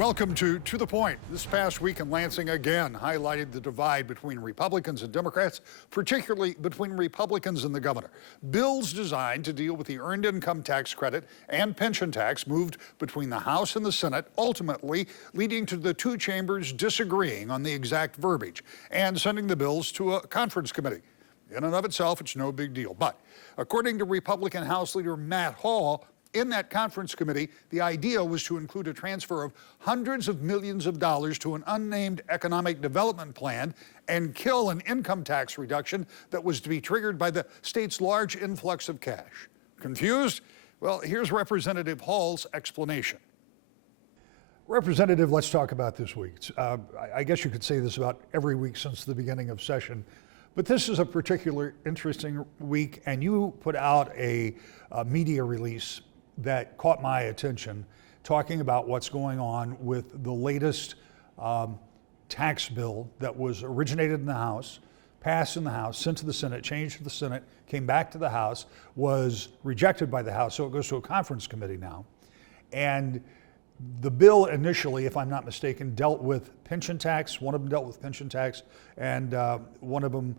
Welcome to the Point. This past week in Lansing again highlighted the divide between Republicans and Democrats, particularly between Republicans and the governor. Bills designed to deal with the earned income tax credit and pension tax moved between the House and the Senate, ultimately leading to the two chambers disagreeing on the exact verbiage and sending the bills to a conference committee. In and of itself, it's no big deal. But according to Republican House Leader Matt Hall, in that conference committee, the idea was to include a transfer of hundreds of millions of dollars to an unnamed economic development plan and kill an income tax reduction that was to be triggered by the state's large influx of cash. Confused? Well, here's Representative Hall's explanation. Representative, let's talk about this week. I guess you could say this about every week since the beginning of session, but this is a particularly interesting week, and you put out a media release that caught my attention, talking about what's going on with the latest tax bill that was originated in the House, passed in the House, sent to the Senate, changed to the Senate, came back to the House, was rejected by the House, so it goes to a conference committee now. And the bill initially, if I'm not mistaken, dealt with pension tax. One of them dealt with pension tax, and one of them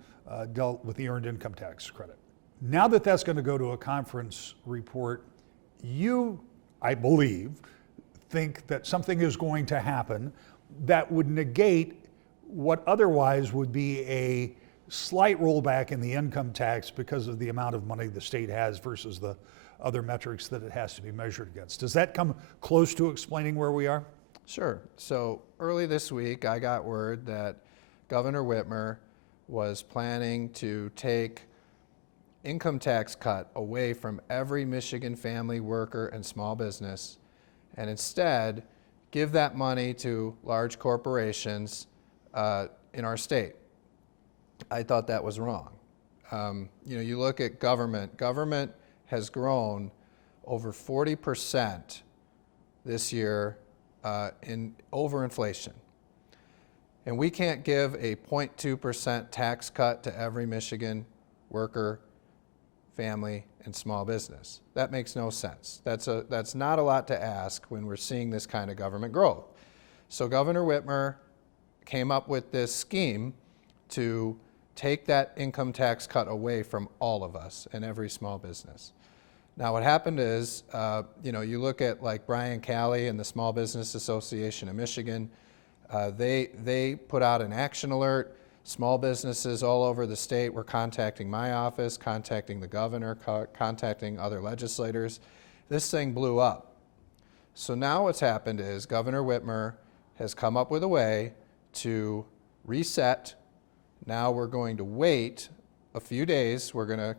dealt with the earned income tax credit. Now that that's going to go to a conference report, you, I believe, think that something is going to happen that would negate what otherwise would be a slight rollback in the income tax because of the amount of money the state has versus the other metrics that it has to be measured against. Does that come close to explaining where we are? Sure. So early this week, I got word that Governor Whitmer was planning to take income tax cut away from every Michigan family, worker, and small business, and instead give that money to large corporations in our state. I thought that was wrong. You look at government has grown over 40% this year in over inflation. And we can't give a 0.2% tax cut to every Michigan worker, family, and small business. That makes no sense. That's not a lot to ask when we're seeing this kind of government growth. So Governor Whitmer came up with this scheme to take that income tax cut away from all of us and every small business. Now what happened is, you look at like Brian Calley and the Small Business Association of Michigan, they put out an action alert. Small businesses all over the state were contacting my office, contacting the governor, contacting other legislators. This thing blew up. So now what's happened is Governor Whitmer has come up with a way to reset. Now we're going to wait a few days. We're going to,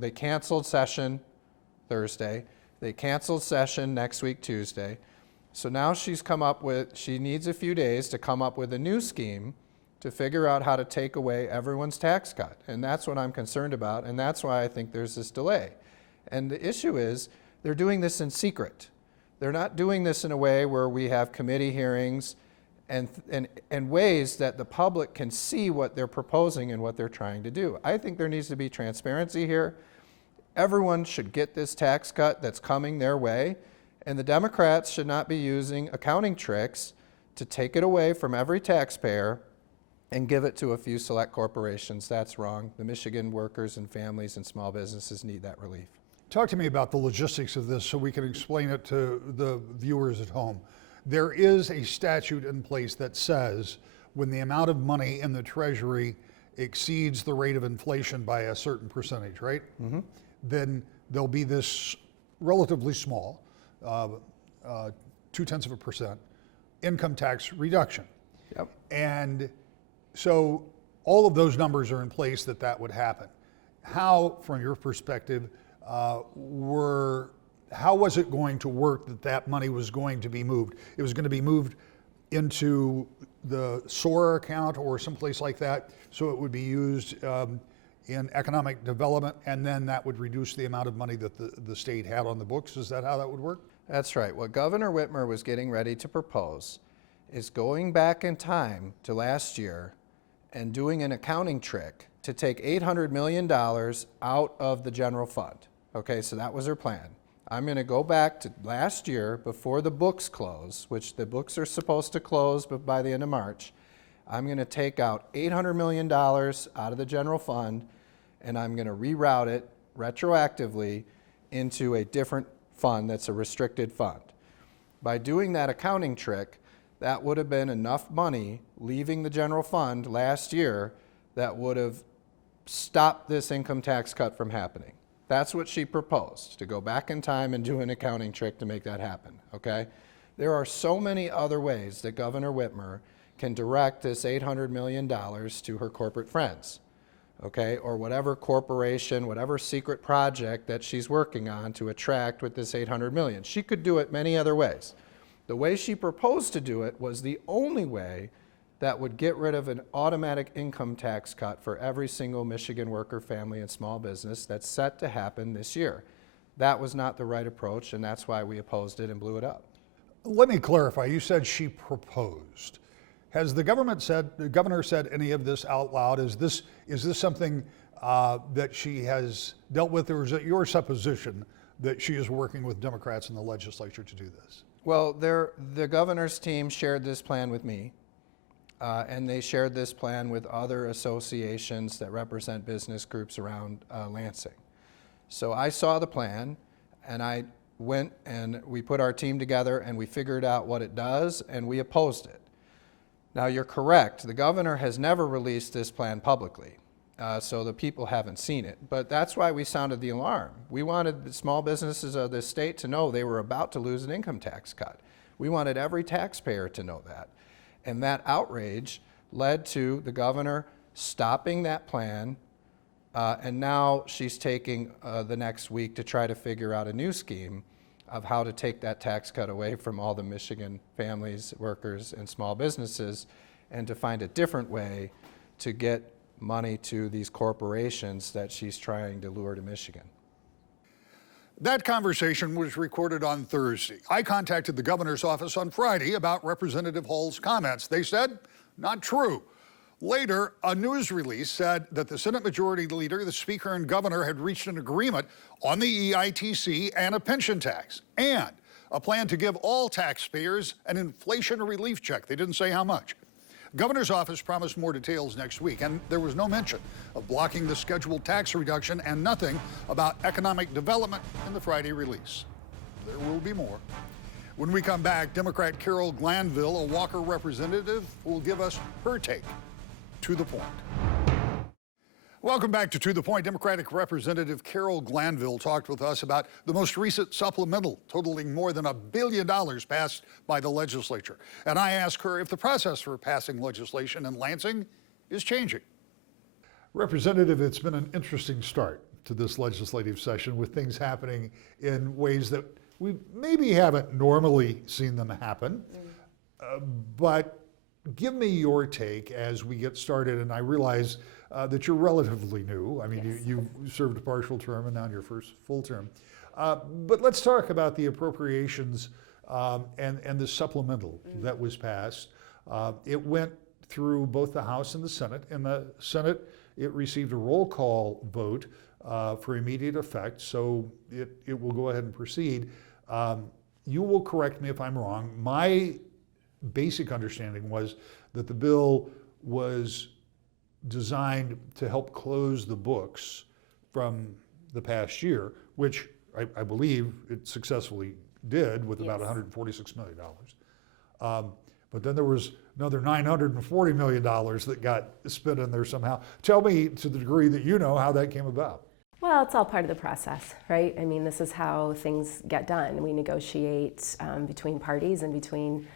they canceled session Thursday. They canceled session next week, Tuesday. So now she needs a few days to come up with a new scheme to figure out how to take away everyone's tax cut. And that's what I'm concerned about, and that's why I think there's this delay. And the issue is they're doing this in secret. They're not doing this in a way where we have committee hearings and ways that the public can see what they're proposing and what they're trying to do. I think there needs to be transparency here. Everyone should get this tax cut that's coming their way, and the Democrats should not be using accounting tricks to take it away from every taxpayer and give it to a few select corporations. That's wrong. The Michigan workers and families and small businesses need that relief. Talk to me about the logistics of this so we can explain it to the viewers at home. There is a statute in place that says when the amount of money in the Treasury exceeds the rate of inflation by a certain percentage, right? Mm-hmm. Then there'll be this relatively small, 0.2% income tax reduction. Yep. And so all of those numbers are in place that would happen. How, from your perspective, how was it going to work that money was going to be moved? It was going to be moved into the SOAR account or someplace like that, so it would be used in economic development, and then that would reduce the amount of money that the state had on the books. Is that how that would work? That's right. What Governor Whitmer was getting ready to propose is going back in time to last year and doing an accounting trick to take $800 million out of the general fund. Okay, so that was her plan. I'm going to go back to last year before the books close, which the books are supposed to close but by the end of March. I'm going to take out $800 million out of the general fund, and I'm going to reroute it retroactively into a different fund that's a restricted fund. By doing that accounting trick, that would have been enough money leaving the general fund last year that would have stopped this income tax cut from happening. That's what she proposed, to go back in time and do an accounting trick to make that happen, okay? There are so many other ways that Governor Whitmer can direct this $800 million to her corporate friends, okay? Or whatever corporation, whatever secret project that she's working on to attract with this $800 million. She could do it many other ways. The way she proposed to do it was the only way that would get rid of an automatic income tax cut for every single Michigan worker, family, and small business that's set to happen this year. That was not the right approach, and that's why we opposed it and blew it up. Let me clarify. You said she proposed. Has the governor said any of this out loud? Is this something that she has dealt with, or is it your supposition that she is working with Democrats in the legislature to do this? Well, the governor's team shared this plan with me, and they shared this plan with other associations that represent business groups around Lansing. So I saw the plan, and I went and we put our team together and we figured out what it does, and we opposed it. Now, you're correct. The governor has never released this plan publicly, so the people haven't seen it. But that's why we sounded the alarm. We wanted the small businesses of this state to know they were about to lose an income tax cut. We wanted every taxpayer to know that. And that outrage led to the governor stopping that plan, and now she's taking the next week to try to figure out a new scheme of how to take that tax cut away from all the Michigan families, workers, and small businesses, and to find a different way to get money to these corporations that she's trying to lure to Michigan. That conversation was recorded on Thursday. I contacted the governor's office on Friday about Representative Hall's comments. They said, not true. Later, a news release said that the Senate Majority Leader, the Speaker, and Governor had reached an agreement on the EITC and a pension tax, and a plan to give all taxpayers an inflation relief check. They didn't say how much. Governor's office promised more details next week, and there was no mention of blocking the scheduled tax reduction and nothing about economic development in the Friday release. There will be more. When we come back, Democrat Carol Glanville, a Walker representative, will give us her take. To the Point. Welcome back to the Point. Democratic Representative Carol Glanville talked with us about the most recent supplemental totaling more than $1 billion passed by the legislature. And I asked her if the process for passing legislation in Lansing is changing. Representative, it's been an interesting start to this legislative session with things happening in ways that we maybe haven't normally seen them happen. But give me your take as we get started, and I realize that you're relatively new. I mean, Yes. you served a partial term and now in your first full term. But let's talk about the appropriations and the supplemental that was passed. It went through both the House and the Senate. In the Senate, it received a roll call vote for immediate effect, so it will go ahead and proceed. You will correct me if I'm wrong. My basic understanding was that the bill was designed to help close the books from the past year, which I believe it successfully did with about Yes. $146 million. But then there was another $940 million that got spent in there somehow. Tell me, to the degree that you know, how that came about. Well, it's all part of the process, right? I mean, this is how things get done. We negotiate between parties and between,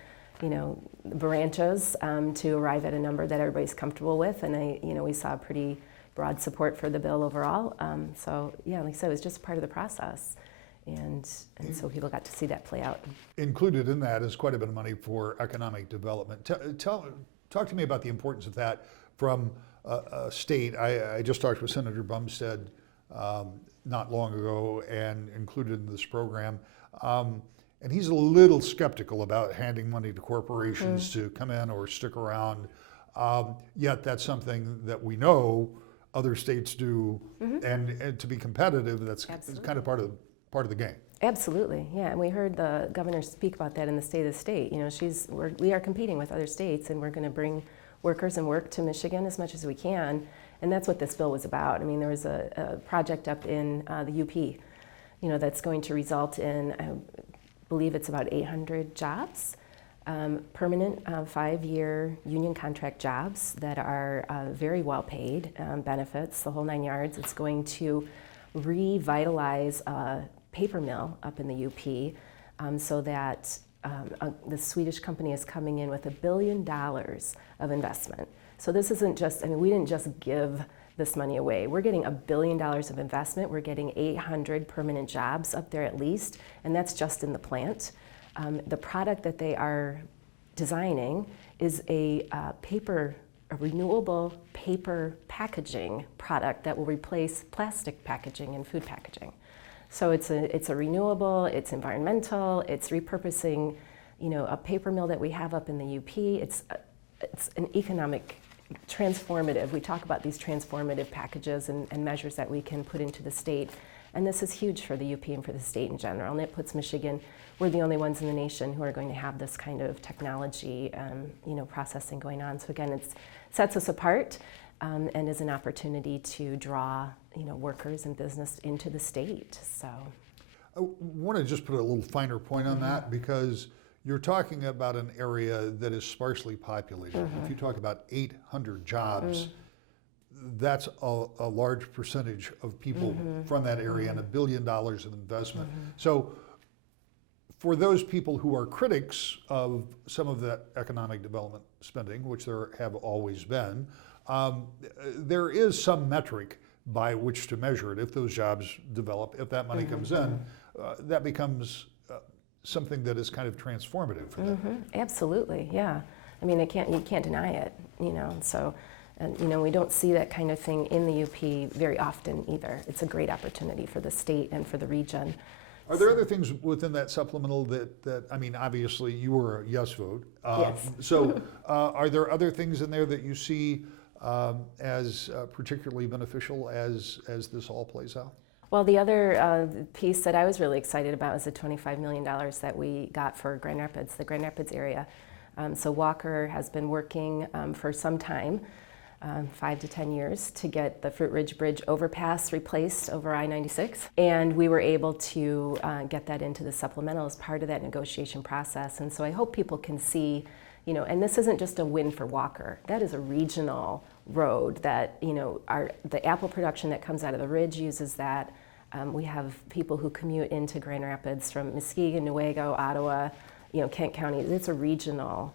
branches to arrive at a number that everybody's comfortable with. And we saw pretty broad support for the bill overall. So yeah, like I said, it was just part of the process. And so people got to see that play out. Included in that is quite a bit of money for economic development. Talk to me about the importance of that from a state. I just talked with Senator Bumstead not long ago and included in this program. And he's a little skeptical about handing money to corporations to come in or stick around. Yet that's something that we know other states do, and to be competitive, that's Absolutely. kind of part of the game. Absolutely, yeah, and we heard the governor speak about that in the State of the State. You know, we are competing with other states, and we're going to bring workers and work to Michigan as much as we can, and that's what this bill was about. I mean, there was a project up in the UP, you know, that's going to result in, I believe it's about 800 jobs, permanent 5-year union contract jobs that are very well paid, benefits, the whole 9 yards. It's going to revitalize a paper mill up in the UP so that the Swedish company is coming in with $1 billion of investment. So this isn't just, I mean, we didn't just give this money away. We're getting $1 billion of investment. We're getting 800 permanent jobs up there at least, and that's just in the plant. The product that they are designing is a renewable paper packaging product that will replace plastic packaging and food packaging. So it's a renewable, it's environmental, it's repurposing, you know, a paper mill that we have up in the UP. It's an economic transformative. We talk about these transformative packages and measures that we can put into the state. And this is huge for the UP and for the state in general. And it puts Michigan, we're the only ones in the nation who are going to have this kind of technology, you know, processing going on. So again, it sets us apart and is an opportunity to draw, you know, workers and business into the state. So I want to just put a little finer point on that, because you're talking about an area that is sparsely populated. If you talk about 800 jobs, that's a large percentage of people from that area and $1 billion of investment. So for those people who are critics of some of that economic development spending, which there have always been, there is some metric by which to measure it. If those jobs develop, if that money comes in, that becomes something that is kind of transformative for them. Absolutely, yeah. I mean, you can't deny it, you know. So, and you know, we don't see that kind of thing in the UP very often either. It's a great opportunity for the state and for the region. Are there other things within that supplemental that I mean, obviously you were a yes vote. Yes. So are there other things in there that you see as particularly beneficial as this all plays out? Well, the other piece that I was really excited about is the $25 million that we got for Grand Rapids, the Grand Rapids area. So Walker has been working for some time, 5 to 10 years, to get the Fruit Ridge Bridge overpass replaced over I-96. And we were able to get that into the supplemental as part of that negotiation process. And so I hope people can see, you know, and this isn't just a win for Walker. That is a regional road that, you know, the apple production that comes out of the Ridge uses that. We have people who commute into Grand Rapids from Muskegon, Newaygo, Ottawa, you know, Kent County. It's a regional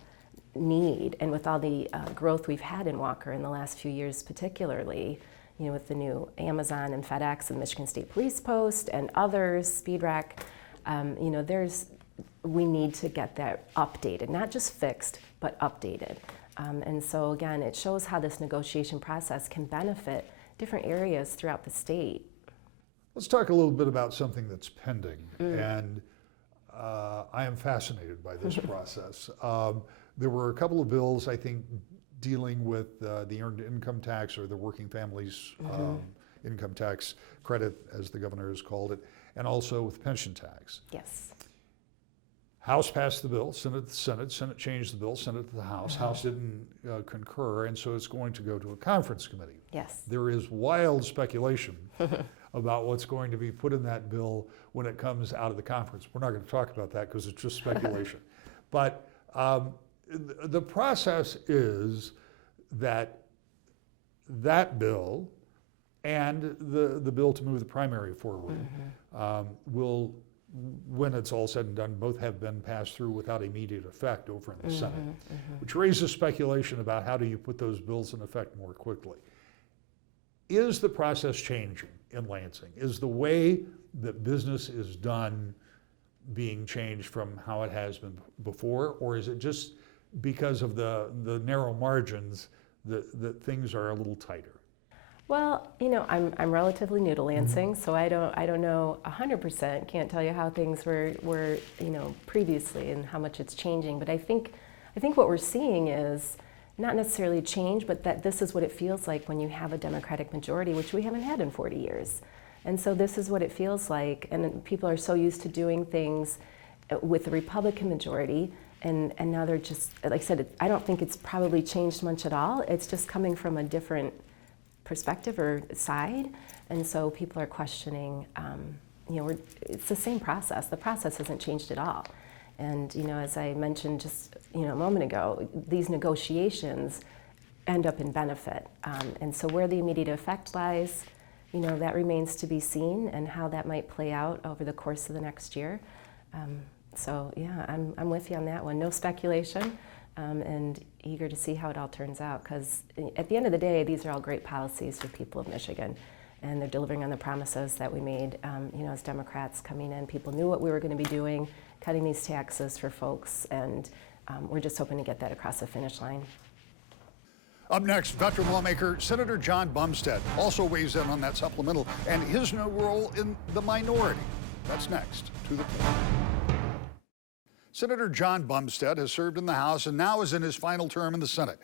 need, and with all the growth we've had in Walker in the last few years, particularly, you know, with the new Amazon and FedEx and Michigan State Police Post and others, Speed Rack, you know, we need to get that updated, not just fixed, but updated. And so again, it shows how this negotiation process can benefit different areas throughout the state. Let's talk a little bit about something that's pending, and I am fascinated by this process. There were a couple of bills, I think, dealing with the earned income tax, or the working families income tax credit, as the governor has called it, and also with pension tax. Yes. House passed the bill, sent it to the Senate, Senate changed the bill, sent it to the House. House didn't concur, and so it's going to go to a conference committee. Yes. There is wild speculation about what's going to be put in that bill when it comes out of the conference. We're not going to talk about that because it's just speculation. But the process is that bill and the bill to move the primary forward will, when it's all said and done, both have been passed through without immediate effect over in the Senate, which raises speculation about how do you put those bills in effect more quickly. Is the process changing in Lansing? Is the way that business is done being changed from how it has been before, or is it just because of the narrow margins that things are a little tighter? Well, you know, I'm relatively new to Lansing, so I don't know 100%. Can't tell you how things were you know, previously and how much it's changing. But I think what we're seeing is not necessarily change, but that this is what it feels like when you have a Democratic majority, which we haven't had in 40 years. And so this is what it feels like. And people are so used to doing things with the Republican majority. And now they're just, like I said, I don't think it's probably changed much at all. It's just coming from a different perspective or side. And so people are questioning, it's the same process. The process hasn't changed at all. And, as I mentioned just, a moment ago, these negotiations end up in benefit. And so where the immediate effect lies, that remains to be seen, and how that might play out over the course of the next year. So yeah, I'm with you on that one. No speculation, and eager to see how it all turns out, because at the end of the day, these are all great policies for people of Michigan, and they're delivering on the promises that we made, as Democrats coming in. People knew what we were going to be doing, cutting these taxes for folks, and we're just hoping to get that across the finish line. Up next, veteran lawmaker Senator John Bumstead also weighs in on that supplemental and his new role in the minority. That's next to the point. Senator John Bumstead has served in the House and now is in his final term in the Senate.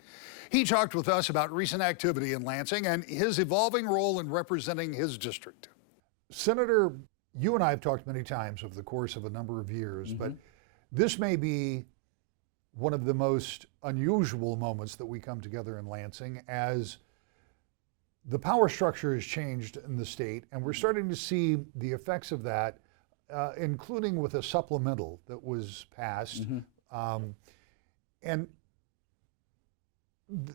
He talked with us about recent activity in Lansing and his evolving role in representing his district. Senator, you and I have talked many times over the course of a number of years, but this may be one of the most unusual moments that we come together in Lansing, as the power structure has changed in the state, and we're starting to see the effects of that, including with a supplemental that was passed. And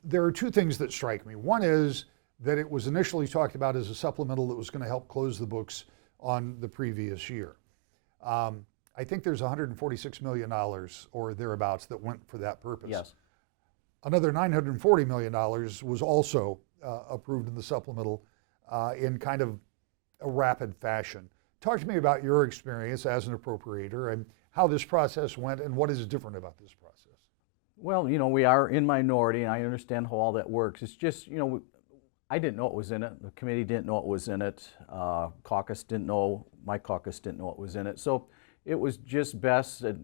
there are two things that strike me. One is that it was initially talked about as a supplemental that was going to help close the books on the previous year. I think there's $146 million or thereabouts that went for that purpose. Yes. Another $940 million was also approved in the supplemental in kind of a rapid fashion. Talk to me about your experience as an appropriator and how this process went and what is different about this process. Well, we are in minority, and I understand how all that works. It's just, I didn't know it was in it. The committee didn't know it was in it. Caucus didn't know. My caucus didn't know it was in it. So it was just best that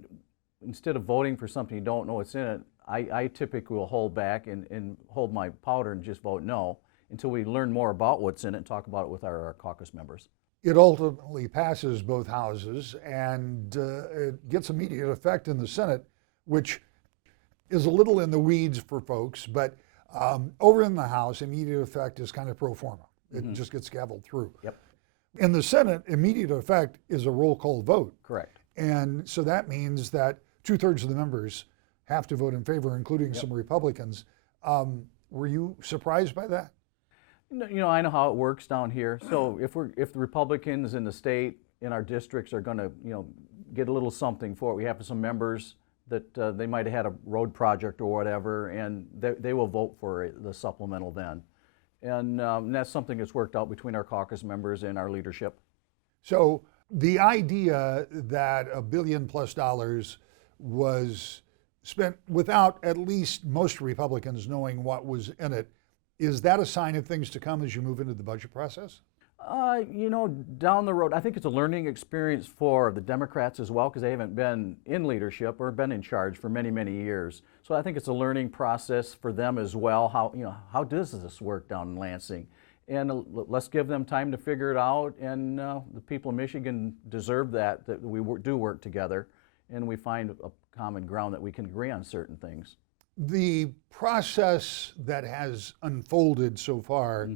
instead of voting for something you don't know what's in it, I typically will hold back and hold my powder and just vote no until we learn more about what's in it and talk about it with our caucus members. It ultimately passes both houses and it gets immediate effect in the Senate, which is a little in the weeds for folks, but over in the House, immediate effect is kind of pro forma. It just gets gaveled through. Yep. In the Senate, immediate effect is a roll call vote. Correct. And so that means that 2/3 of the members have to vote in favor, including some Republicans. Were you surprised by that? I know how it works down here. So if the Republicans in the state, in our districts, are going to, get a little something for it, we have some members that they might have had a road project or whatever, and they will vote for the supplemental then. And that's something that's worked out between our caucus members and our leadership. So the idea that $1 billion+ was spent without at least most Republicans knowing what was in it, is that a sign of things to come as you move into the budget process? Down the road, I think it's a learning experience for the Democrats as well, because they haven't been in leadership or been in charge for many, many years. So I think it's a learning process for them as well. How does this work down in Lansing? And let's give them time to figure it out. And the people of Michigan deserve that we do work together and we find a common ground that we can agree on certain things. The process that has unfolded so far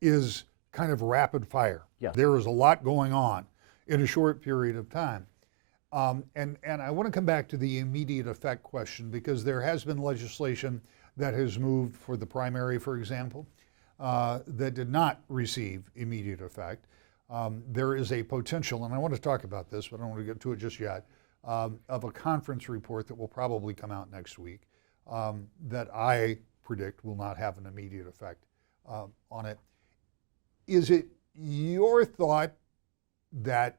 is kind of rapid fire. Yes. There is a lot going on in a short period of time. And I want to come back to the immediate effect question, because there has been legislation that has moved for the primary, for example, that did not receive immediate effect. There is a potential, and I want to talk about this, but I don't want to get to it just yet, of a conference report that will probably come out next week that I predict will not have an immediate effect on it. Is it your thought that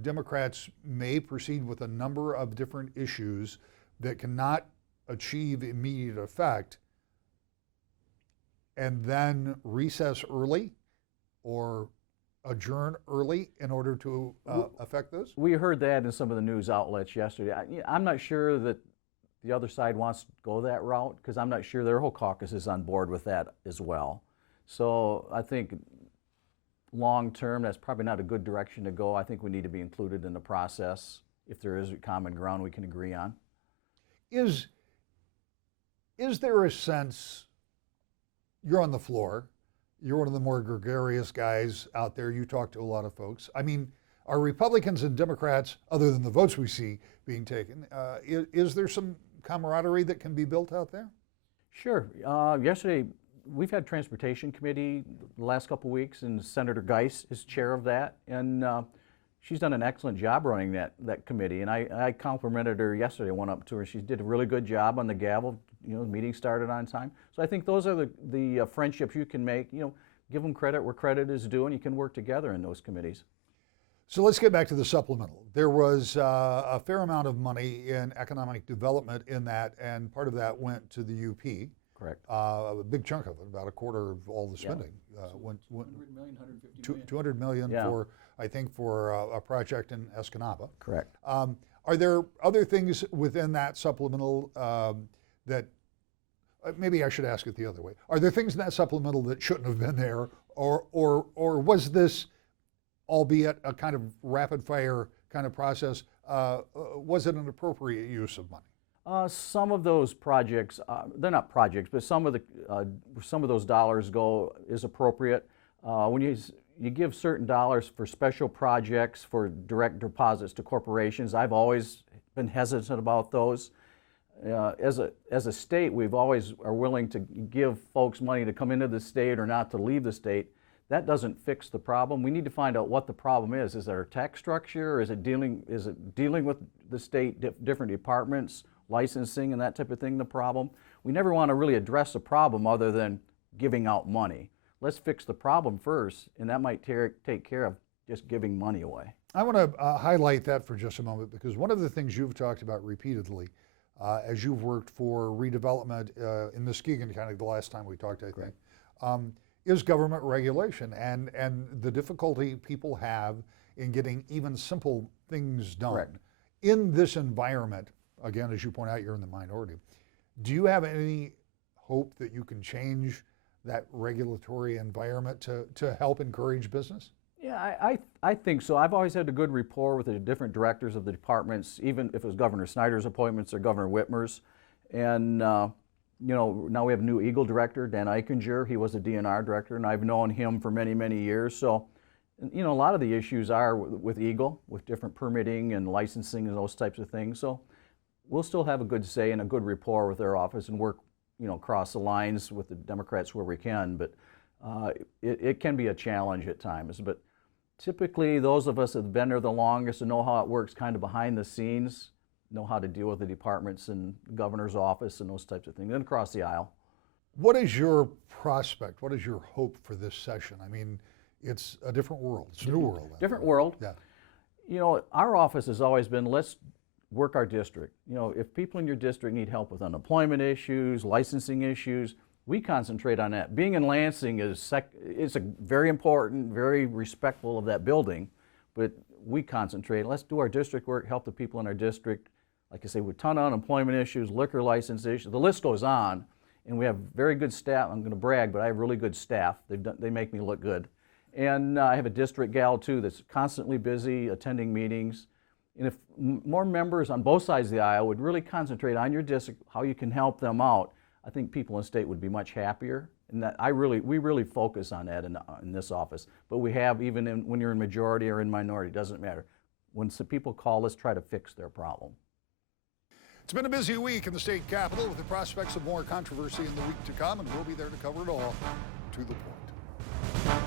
Democrats may proceed with a number of different issues that cannot achieve immediate effect and then recess early or adjourn early in order to affect those? We heard that in some of the news outlets yesterday. I'm not sure that the other side wants to go that route, because I'm not sure their whole caucus is on board with that as well. So I think long-term, that's probably not a good direction to go. I think we need to be included in the process if there is a common ground we can agree on. Is there a sense, you're on the floor, you're one of the more gregarious guys out there, you talk to a lot of folks. I mean, are Republicans and Democrats, other than the votes we see being taken, is there some camaraderie that can be built out there? Sure. Yesterday, we've had Transportation Committee the last couple of weeks, and Senator Geis is chair of that, and she's done an excellent job running that committee. And I complimented her yesterday. I went up to her. She did a really good job on the gavel. You know, the meeting started on time. So I think those are the friendships you can make. You know, give them credit where credit is due, and you can work together in those committees. So let's get back to the supplemental. There was a fair amount of money in economic development in that, and part of that went to the UP. Correct. A big chunk of it, about a quarter of all the spending, went 100 million, 150 million. 200 million Yeah. for, I think, for a project in Escanaba. Correct. Are there other things within that supplemental that, maybe I should ask it the other way. Are there things in that supplemental that shouldn't have been there, or was this, albeit a kind of rapid fire kind of process, was it an appropriate use of money? Some of those projects, they're not projects, but some of those dollars is appropriate. When you give certain dollars for special projects, for direct deposits to corporations, I've always been hesitant about those. As a state, we've always are willing to give folks money to come into the state or not to leave the state. That doesn't fix the problem. We need to find out what the problem is. Is it our tax structure? Or is it dealing with the state, different departments, licensing and that type of thing the problem? We never want to really address the problem other than giving out money. Let's fix the problem first, and that might take care of just giving money away. I want to highlight that for just a moment, because one of the things you've talked about repeatedly as you've worked for redevelopment in Muskegon County the last time we talked, I think, is government regulation and the difficulty people have in getting even simple things done. Correct. In this environment, again, as you point out, you're in the minority. Do you have any hope that you can change that regulatory environment to help encourage business? Yeah, I think so. I've always had a good rapport with the different directors of the departments, even if it was Governor Snyder's appointments or Governor Whitmer's. And you know, now we have a new Eagle director, Dan Eichinger. He was a DNR director, and I've known him for many, many years. So, you know, a lot of the issues are with Eagle, with different permitting and licensing and those types of things. So we'll still have a good say and a good rapport with their office and work, you know, across the lines with the Democrats where we can. But it can be a challenge at times. But typically, those of us that have been there the longest and know how it works kind of behind the scenes, know how to deal with the departments and the governor's office and those types of things, and across the aisle. What is your prospect? What is your hope for this session? I mean, it's a different world. It's a new world. Different world. Yeah. You know, our office has always been, let's work our district. You know, if people in your district need help with unemployment issues, licensing issues, we concentrate on that. Being in Lansing is a very important, very respectful of that building, but we concentrate. Let's do our district work, help the people in our district. Like I say, with a ton of unemployment issues, liquor license issues, the list goes on, and we have very good staff. I'm going to brag, but I have really good staff. They make me look good. And I have a district gal too that's constantly busy attending meetings. And if more members on both sides of the aisle would really concentrate on your district, how you can help them out, I think people in the state would be much happier. And that we really focus on that in this office. But we have, even when you're in majority or in minority, it doesn't matter. When some people call, let's try to fix their problem. It's been a busy week in the state capitol with the prospects of more controversy in the week to come, and we'll be there to cover it all to the point.